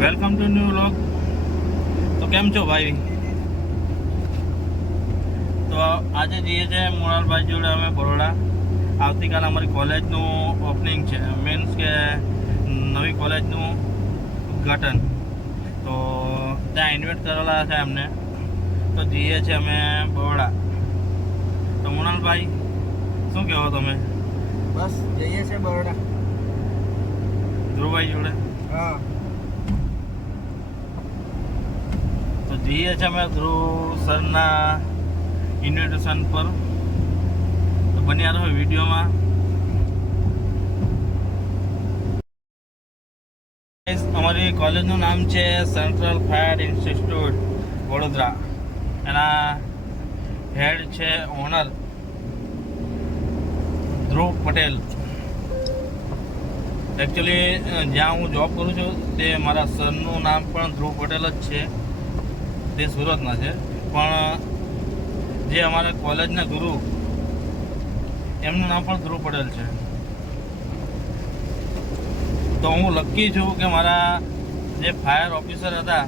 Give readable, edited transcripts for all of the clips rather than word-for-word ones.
Welcome to new vlog. તો કેમ છો ભાઈ? તો આજે જઈએ છીએ મોરાલભાઈ જોડે અમે બરોડા. આવતીકાલે અમારી કોલેજનું ઓપનિંગ છે, મીન્સ કે નવી કોલેજનું ઉદ્ઘાટન. તો ત્યાં ઇન્વાઇટ કરેલા છે અમને, તો જઈએ છીએ અમે બરોડા. તો મોનાલભાઈ શું કહેવો તમે? બસ જઈએ છીએ બરોડા. ધ્રુવભાઈ જોડે હા, તો જઈએ છીએ અમે ધ્રુવ સરના ઇન્વિટેશન પર. તો બન્યા રહો વિડીયોમાં. અમારી કોલેજનું નામ છે સેન્ટ્રલ ફાયર ઇન્સ્ટિટ્યૂટ વડોદરા. એના હેડ છે ઓનર ધ્રુવ પટેલ. એકચ્યુઅલી જ્યાં હું જોબ કરું છું તે મારા સરનું નામ પણ ધ્રુવ પટેલ જ છે. તે સુરતના છે, પણ જે અમારા કોલેજના ગુરુ એમનું નામ પણ ધ્રુવ પટેલ છે. તો હું લકી છું કે મારા જે ફાયર ઓફિસર હતા,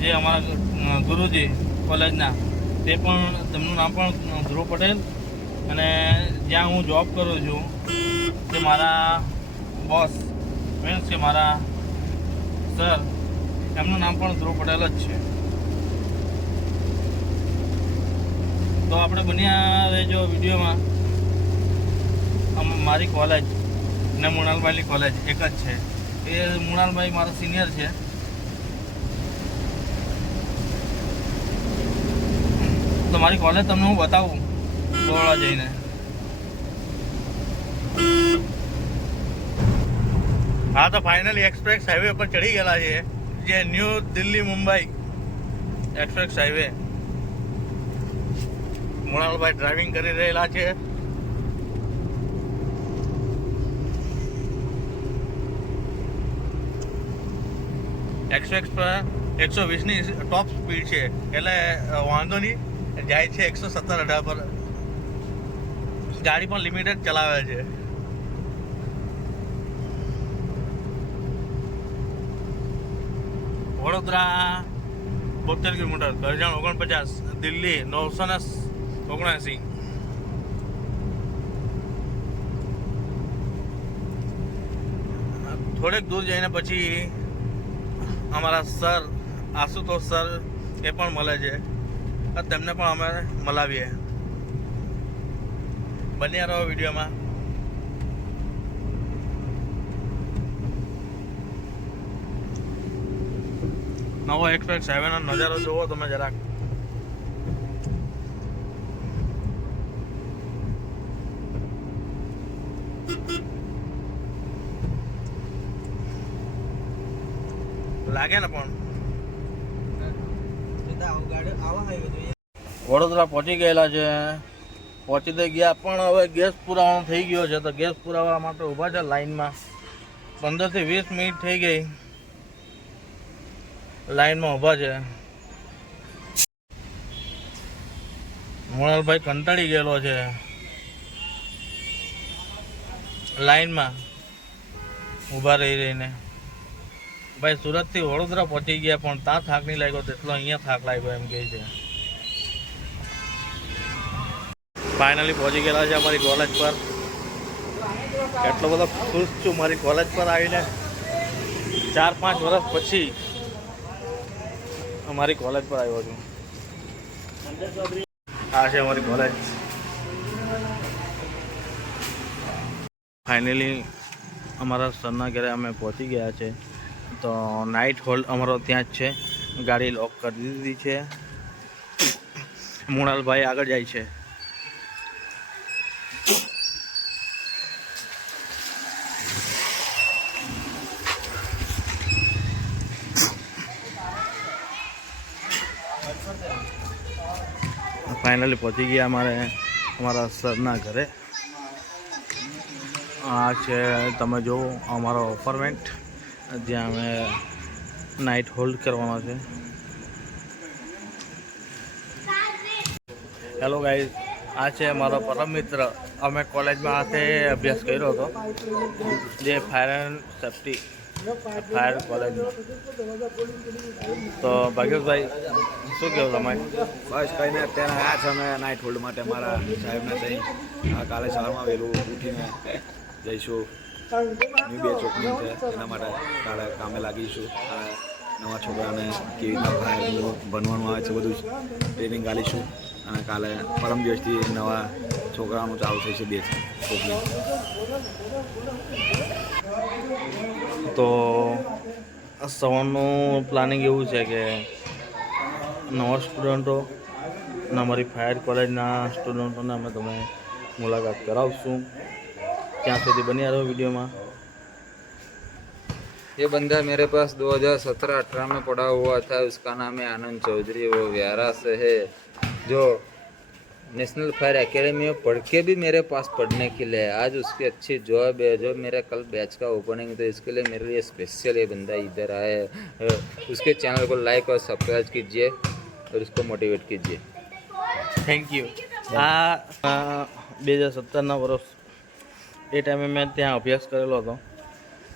જે અમારા ગુરુજી કોલેજના, તે પણ તેમનું નામ પણ ધ્રુવ પટેલ. અને જ્યાં હું જોબ કરું છું તે મારા બોસ મીન્સ કે મારા સર, એમનું નામ પણ ધ્રુવ પટેલ જ છે. તો આપણે બન્યા રહેજો વિડીયોમાં. મારી કોલેજ ને મૃણાલભાઈની કોલેજ એક જ છે. એ મૃણાલભાઈ મારા સિનિયર છે. તો મારી કોલેજ તમને હું બતાવું બરોડા જઈને. હા, તો ફાઇનલી એક્સપ્રેસ હાઈવે પર ચડી ગયેલા છે, જે new Delhi Mumbai express highway. મૃણાલભાઈ ડ્રાઇવિંગ કરી રહેલા છે. એક્સપ્રેસ પર 120ની ટોપ સ્પીડ છે, એટલે વાંધો નહીં, જાય છે 170-18 પર. ગાડી પણ લિમિટેડ ચલાવે છે. વડોદરા 72 કિલોમીટર, કરજણ 49, દિલ્હી 979. થોડેક દૂર જઈને પછી અમારા સર આશુતોષ સર એ પણ મળે છે. તેમને પણ અમે મળાવીએ. બન્યા રહો વિડીયોમાં. નવો એક્સપ્રેસ હાઈવેનો નજારો જોવો તમે જરાક. લાગે ને પણ વડોદરા પહોંચી ગયેલા છે. પહોંચી તો ગયા, પણ હવે ગેસ પુરાવાનો થઈ ગયો છે. તો ગેસ પુરાવા માટે ઊભા છે લાઈનમાં. 15 થી 20 મિનિટ થઈ ગઈ લાઈનમાં ઊભા છે. મોનાલભાઈ કંટાળી ગયેલો છે લાઈનમાં ઊભા રહી રહીને. ભાઈ સુરતથી વડોદરા પહોંચી ગયા, પણ ત્યાં થાક નહીં લાગ્યો તેટલો અહીંયા થાક લાગ્યો એમ કહે છે. ફાઇનલી પહોંચી ગયેલા છે અમારી કોલેજ પર. એટલો બધો ખુશ છું મારી કોલેજ પર આવીને. 4-5 વર્ષ પછી અમારી કોલેજ પર આવ્યો છું. આ છે અમારી કોલેજ. ફાઇનલી અમારા સરના ઘરે અમે પહોંચી ગયા છે. તો નાઇટ હોલ્ડ અમારો ત્યાં જ છે. ગાડી લોક કરી દીધી છે. મૃણાલભાઈ આગળ જાય છે. ફાઇનલી પહોંચી ગયા અમારા સરના ઘરે. આ છે, તમે જુઓ, અમારો અપાર્ટમેન્ટ જ્યાં અમે નાઇટ હોલ્ડ કરવાનો છે. હેલો ગાઈઝ, આ છે મારો પરમ મિત્ર. અમે કોલેજમાં સાથે અભ્યાસ કર્યો હતો, જે ફાયર એન્ડ સેફ્ટી ફાયર કોલેજમાં. તો ભાગ્યભાઈ શું કહેવું તમારે? બસ કંઈ નહીં, અત્યારે આવ્યા છે અમે નાઇટ હોલ્ડ માટે અમારા સાહેબને ત્યાં. કાલે સવારમાં વહેલું ઉઠીને જઈશું. ન્યૂ બેચ ઓપનિંગ છે એના માટે કાલે કામે લાગીશું. અને નવા છોકરાને કેવી રીતના ફાયરનું બનવાનું આવે છે બધું ટ્રેનિંગ આલીશું. અને કાલે પરમ દિવસથી નવા છોકરાઓનું ચાલુ થશે બેચ ઓપનિંગ. તો સવારનું પ્લાનિંગ એવું છે કે નવા સ્ટુડન્ટો અને અમારી ફાયર કોલેજના સ્ટુડન્ટોને અમે તમે મુલાકાત કરાવશું. ત્યાં સુધી બની રહ્યો વિડીયોમાં. ये बंदा मेरे पास 2017-18 में पढ़ा हुआ था, उसका नाम है आनंद चौधरी, वो व्यारा से है, जो नेशनल फायर एकेडमी में पढ़ के भी मेरे पास पढ़ने के लिए आज उसकी अच्छी जॉब है. जो मेरा कल बैच का ओपनिंग तो इसके लिए मेरे लिए स्पेशल ये बंदा इधर आए. उसके चैनल को लाइक और सब्सक्राइब कीजिए और उसको मोटिवेट कीजिए. Thank you. આ 2017ના વર્ષ એ ટાઈમે મેં ત્યાં અભ્યાસ કરેલો હતો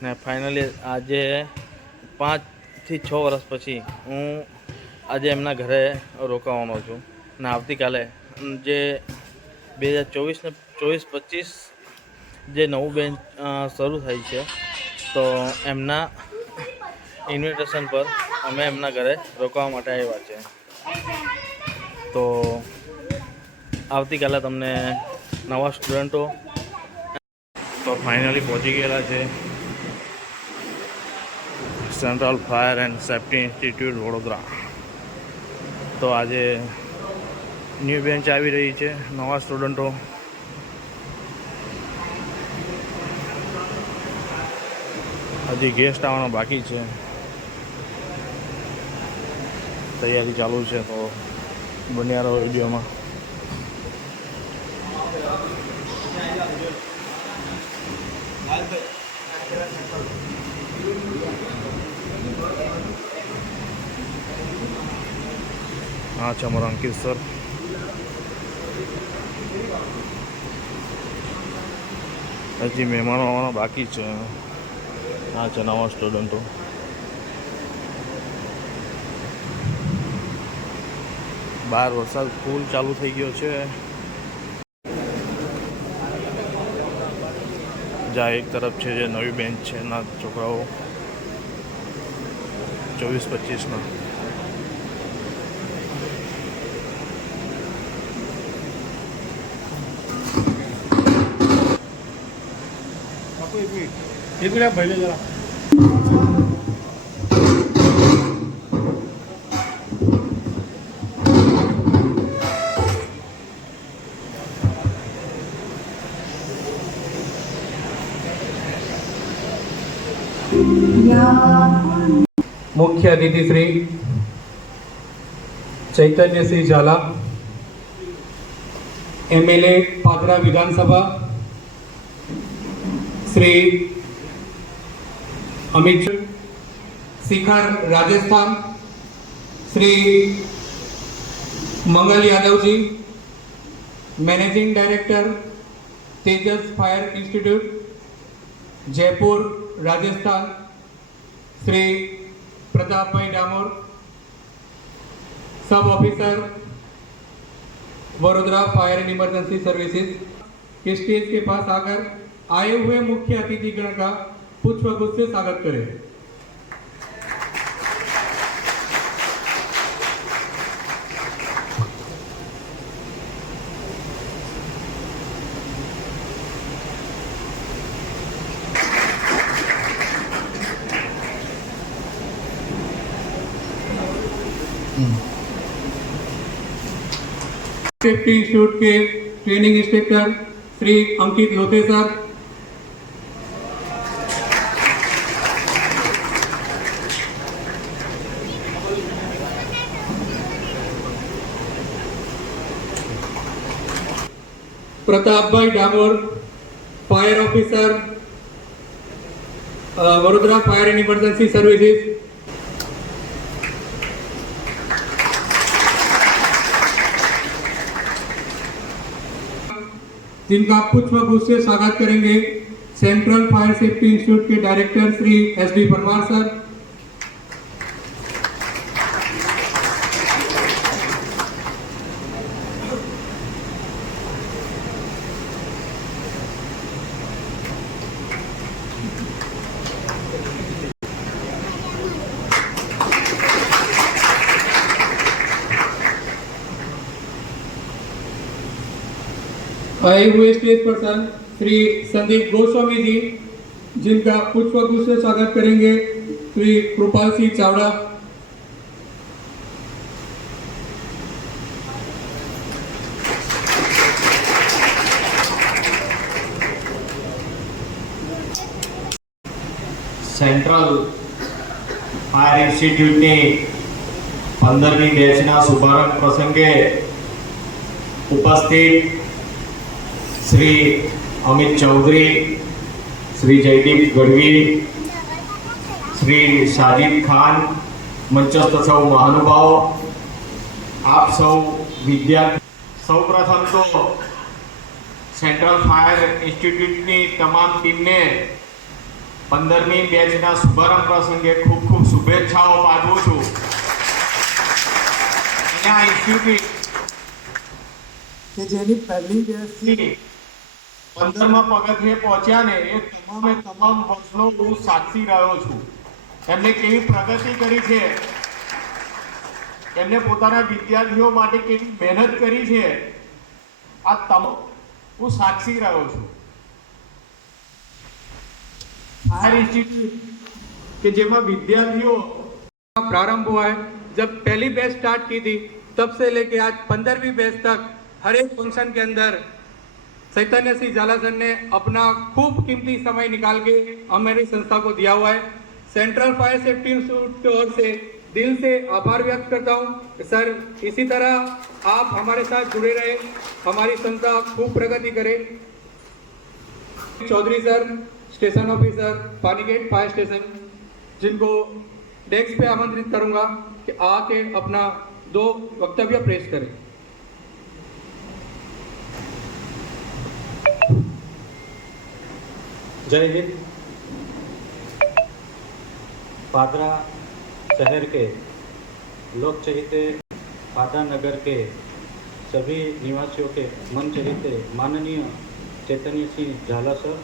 ને ફાઇનલી આજે 5 થી 6 વર્ષ પછી હું આજે એમના ઘરે રોકાવાનો છું. ને આવતીકાલે જે 2024 ને 24-25 જે નવું બેન્ચ શરૂ થાય છે તો એમના ઇન્વિટેશન પર અમે એમના ઘરે રોકાવા માટે આવ્યા છે. તો આવતીકાલે તમને નવા સ્ટુડન્ટો તો ફાઇનલી પહોંચી ગયેલા છે central fire and safety institute Vadodara. તો આજે ન્યૂ બેન્ચ આવી રહી છે, નવા સ્ટુડન્ટો. હજી ગેસ્ટ આવવાનો બાકી છે, તૈયારી ચાલુ છે. તો બન્યા રહો વિડીયોમાં. હા છે અમારા અંકિત સર. હજી મહેમાનો આવવાના બાકી છે. આ છે નવા સ્ટુડન્ટો. બહાર વરસાદ ફૂલ ચાલુ થઈ ગયો છે. જ્યાં એક તરફ છે જે નવી બેન્ચ છે એના છોકરાઓ 24-25ના. एक मिनट भाई जरा मुख्य अतिथि श्री चैतन्य सिंह झाला, एमएलए पादरा विधानसभा, श्री अमित शिखर राजस्थान, श्री मंगल यादव जी, मैनेजिंग डायरेक्टर तेजस फायर इंस्टीट्यूट जयपुर राजस्थान, श्री प्रताप भाई डामोर, सब officer Vadodara fire and emergency services के स्टेज के पास आकर आए हुए मुख्य अतिथि गण का पुष्पगुच्छ से स्वागत करें. सेफ्टी इंस्टीट्यूट के ट्रेनिंग इंस्ट्रक्टर श्री अंकित लोथे सर, प्रताप भाई Damor fire officer Vadodara fire and emergency services, जिनका पुष्पगुच्छ से स्वागत करेंगे सेंट्रल फायर सेफ्टी इंस्टीट्यूट के director Shri SD. Parmar sir, आए हुए स्टेज पर्सन श्री संदीप गोस्वामी जी, जिनका पुष्पगुच्छ से स्वागत करेंगे श्री कृपाल सिंह चावड़ा। સેન્ટ્રલ ફાયર ઇન્સ્ટિટ્યૂટની 15મી બેચના શુભારંભ પ્રસંગે ઉપસ્થિત શ્રી અમિત ચૌધરી, શ્રી જયદીપ ગઢવી, શ્રી સાજિદ ખાન, મંચસ્થ સૌ મહાનુભાવો, આપ સૌ વિદ્યાર્થી, સૌપ્રથમ તો સેન્ટ્રલ ફાયર ઇન્સ્ટિટ્યૂટની તમામ ટીમને 15મી બેચના શુભારંભ પ્રસંગે ખૂબ ખૂબ શુભેચ્છાઓ પાઠવું છું. અને આ ઇન્સ્ટિટ્યૂટ કે જેની પહેલી બેચથી 15મા પગથિયે પહોંચ્યા ને એ તમામ વર્ષનો હું સાક્ષી રહ્યો છું. એમને કેવી પ્રગતિ કરી છે, એમને પોતાના વિદ્યાર્થીઓ માટે કેવી મહેનત કરી છે, આ હું સાક્ષી રહ્યો છું. फायर इंस्टीट्यूट के जेमा विद्यार्थियों प्रारंभ हुआ है। जब पहली बैच स्टार्ट की थी तब से लेके आज 15वीं बैच तक हर एक फंक्शन के अंदर चैतन्य सिंह झाला सर ने अपना खूब कीमती समय निकाल के हमारी संस्था को दिया हुआ है। सेंट्रल फायर सेफ्टी इंस्टीट्यूट की ओर से दिल से आभार व्यक्त करता हूँ सर। इसी तरह आप हमारे साथ जुड़े रहे, हमारी संस्था खूब प्रगति करे। Chaudhary sir, station officer Panigate fire station, जिनको डेस्क पे आमंत्रित करूंगा कि आके अपना 2 वक्तव्य पेश करें। जय हिंद। पादरा शहर के लोक चहेते पादरा नगर के सभी निवासियों के मन चहेते माननीय चैतन्य सिंह झाला सर,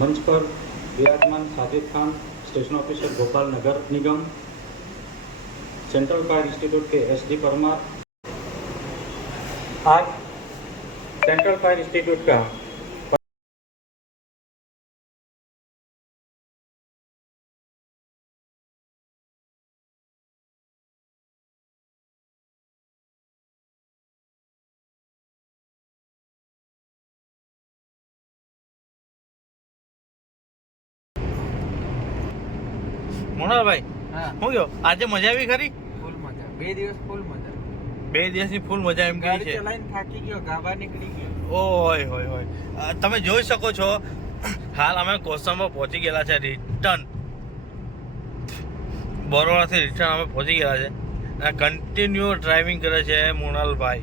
मंच पर विराजमान साजिद खान, स्टेशन ऑफिसर भोपाल नगर निगम, सेंट्रल फायर इंस्टीट्यूट के एस.डी. परमार। आज सेंट्रल फायर इंस्टीट्यूट का મોનાલભાઈ, હા, શું કહો, આજે મજા આવી ખરી? ફૂલ મજા. 2 દિવસ ફૂલ મજા. 2 દિવસની ફૂલ મજા એમ કરી ગાડી છે. ચલાવીને થાકી ગયો, ગાભા નીકળી ગયો. ઓય હોય હોય. તમે જોઈ શકો છો હાલ અમે કોસંબા પહોંચી ગયેલા છે. રિટર્ન બરોડાથી રિટર્ન અમે પહોંચી ગયા છે. કન્ટિન્યુ ડ્રાઇવિંગ કરે છે મોનાલભાઈ.